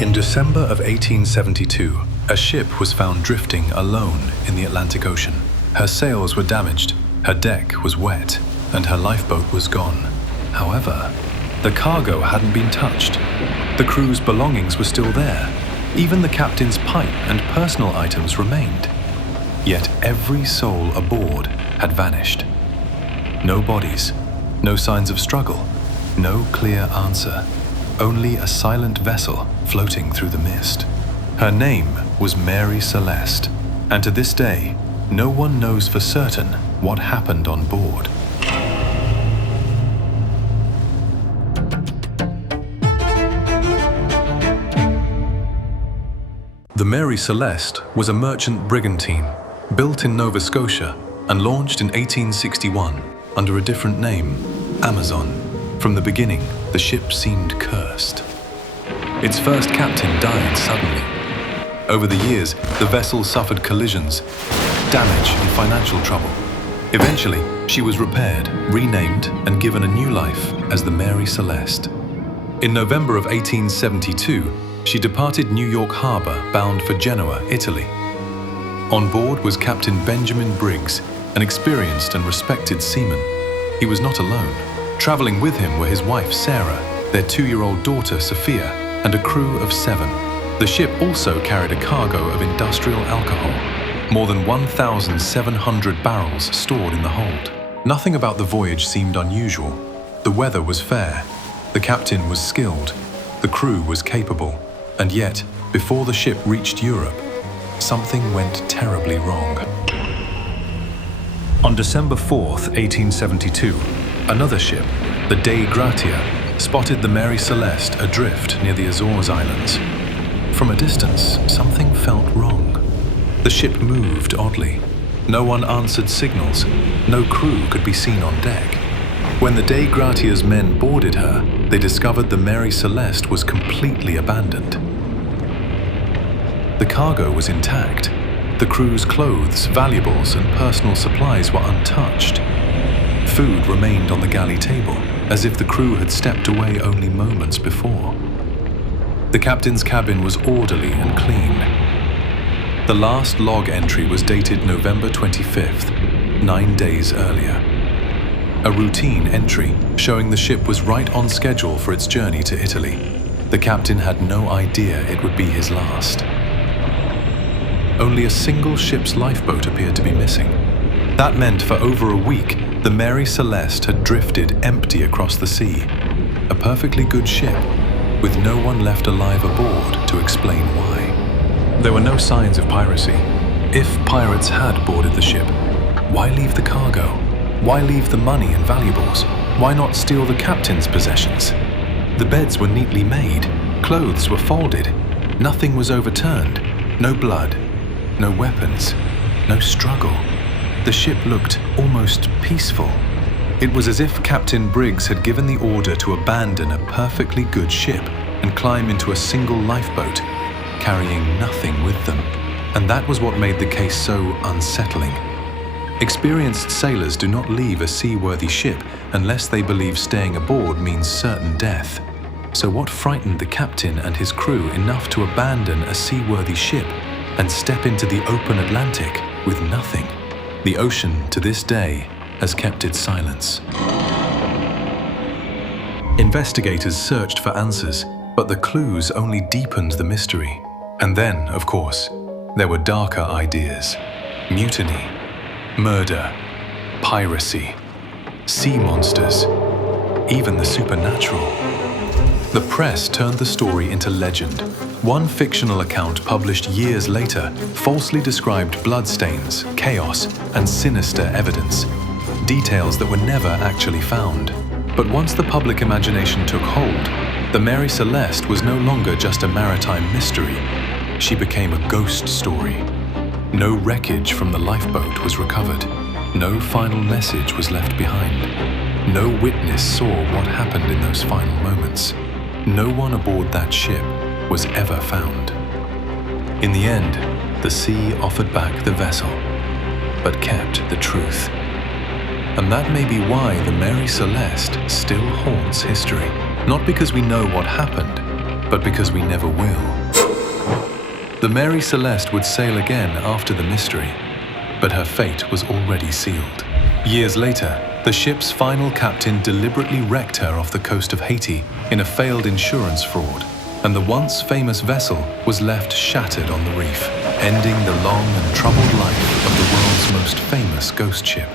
In December of 1872, a ship was found drifting alone in the Atlantic Ocean. Her sails were damaged, her deck was wet, and her lifeboat was gone. However, the cargo hadn't been touched. The crew's belongings were still there. Even the captain's pipe and personal items remained. Yet every soul aboard had vanished. No bodies, no signs of struggle, no clear answer. Only a silent vessel floating through the mist. Her name was Mary Celeste, and to this day, no one knows for certain what happened on board. The Mary Celeste was a merchant brigantine built in Nova Scotia and launched in 1861 under a different name, Amazon. From the beginning, the ship seemed cursed. Its first captain died suddenly. Over the years, the vessel suffered collisions, damage, and financial trouble. Eventually, she was repaired, renamed, and given a new life as the Mary Celeste. In November of 1872, she departed New York Harbor bound for Genoa, Italy. On board was Captain Benjamin Briggs, an experienced and respected seaman. He was not alone. Traveling with him were his wife Sarah, their 2-year-old daughter Sophia, and a crew of 7. The ship also carried a cargo of industrial alcohol, more than 1,700 barrels stored in the hold. Nothing about the voyage seemed unusual. The weather was fair, the captain was skilled, the crew was capable, and yet, before the ship reached Europe, something went terribly wrong. On December 4th, 1872, another ship, the Dei Gratia, spotted the Mary Celeste adrift near the Azores Islands. From a distance, something felt wrong. The ship moved oddly. No one answered signals. No crew could be seen on deck. When the Dei Gratia's men boarded her, they discovered the Mary Celeste was completely abandoned. The cargo was intact. The crew's clothes, valuables, and personal supplies were untouched. Food remained on the galley table, as if the crew had stepped away only moments before. The captain's cabin was orderly and clean. The last log entry was dated November 25th, 9 days earlier. A routine entry showing the ship was right on schedule for its journey to Italy. The captain had no idea it would be his last. Only a single ship's lifeboat appeared to be missing. That meant for over a week, the Mary Celeste had drifted empty across the sea. A perfectly good ship, with no one left alive aboard to explain why. There were no signs of piracy. If pirates had boarded the ship, why leave the cargo? Why leave the money and valuables? Why not steal the captain's possessions? The beds were neatly made, clothes were folded, nothing was overturned, no blood, no weapons, no struggle. The ship looked almost peaceful. It was as if Captain Briggs had given the order to abandon a perfectly good ship and climb into a single lifeboat, carrying nothing with them. And that was what made the case so unsettling. Experienced sailors do not leave a seaworthy ship unless they believe staying aboard means certain death. So what frightened the captain and his crew enough to abandon a seaworthy ship and step into the open Atlantic with nothing? The ocean, to this day, has kept its silence. Investigators searched for answers, but the clues only deepened the mystery. And then, of course, there were darker ideas. Mutiny, murder, piracy, sea monsters, even the supernatural. The press turned the story into legend. One fictional account published years later falsely described bloodstains, chaos, and sinister evidence, details that were never actually found. But once the public imagination took hold, the Mary Celeste was no longer just a maritime mystery. She became a ghost story. No wreckage from the lifeboat was recovered. No final message was left behind. No witness saw what happened in those final moments. No one aboard that ship was ever found. In the end, the sea offered back the vessel, but kept the truth. And that may be why the Mary Celeste still haunts history. Not because we know what happened, but because we never will. The Mary Celeste would sail again after the mystery, but her fate was already sealed. Years later, the ship's final captain deliberately wrecked her off the coast of Haiti in a failed insurance fraud, and the once famous vessel was left shattered on the reef, ending the long and troubled life of the world's most famous ghost ship.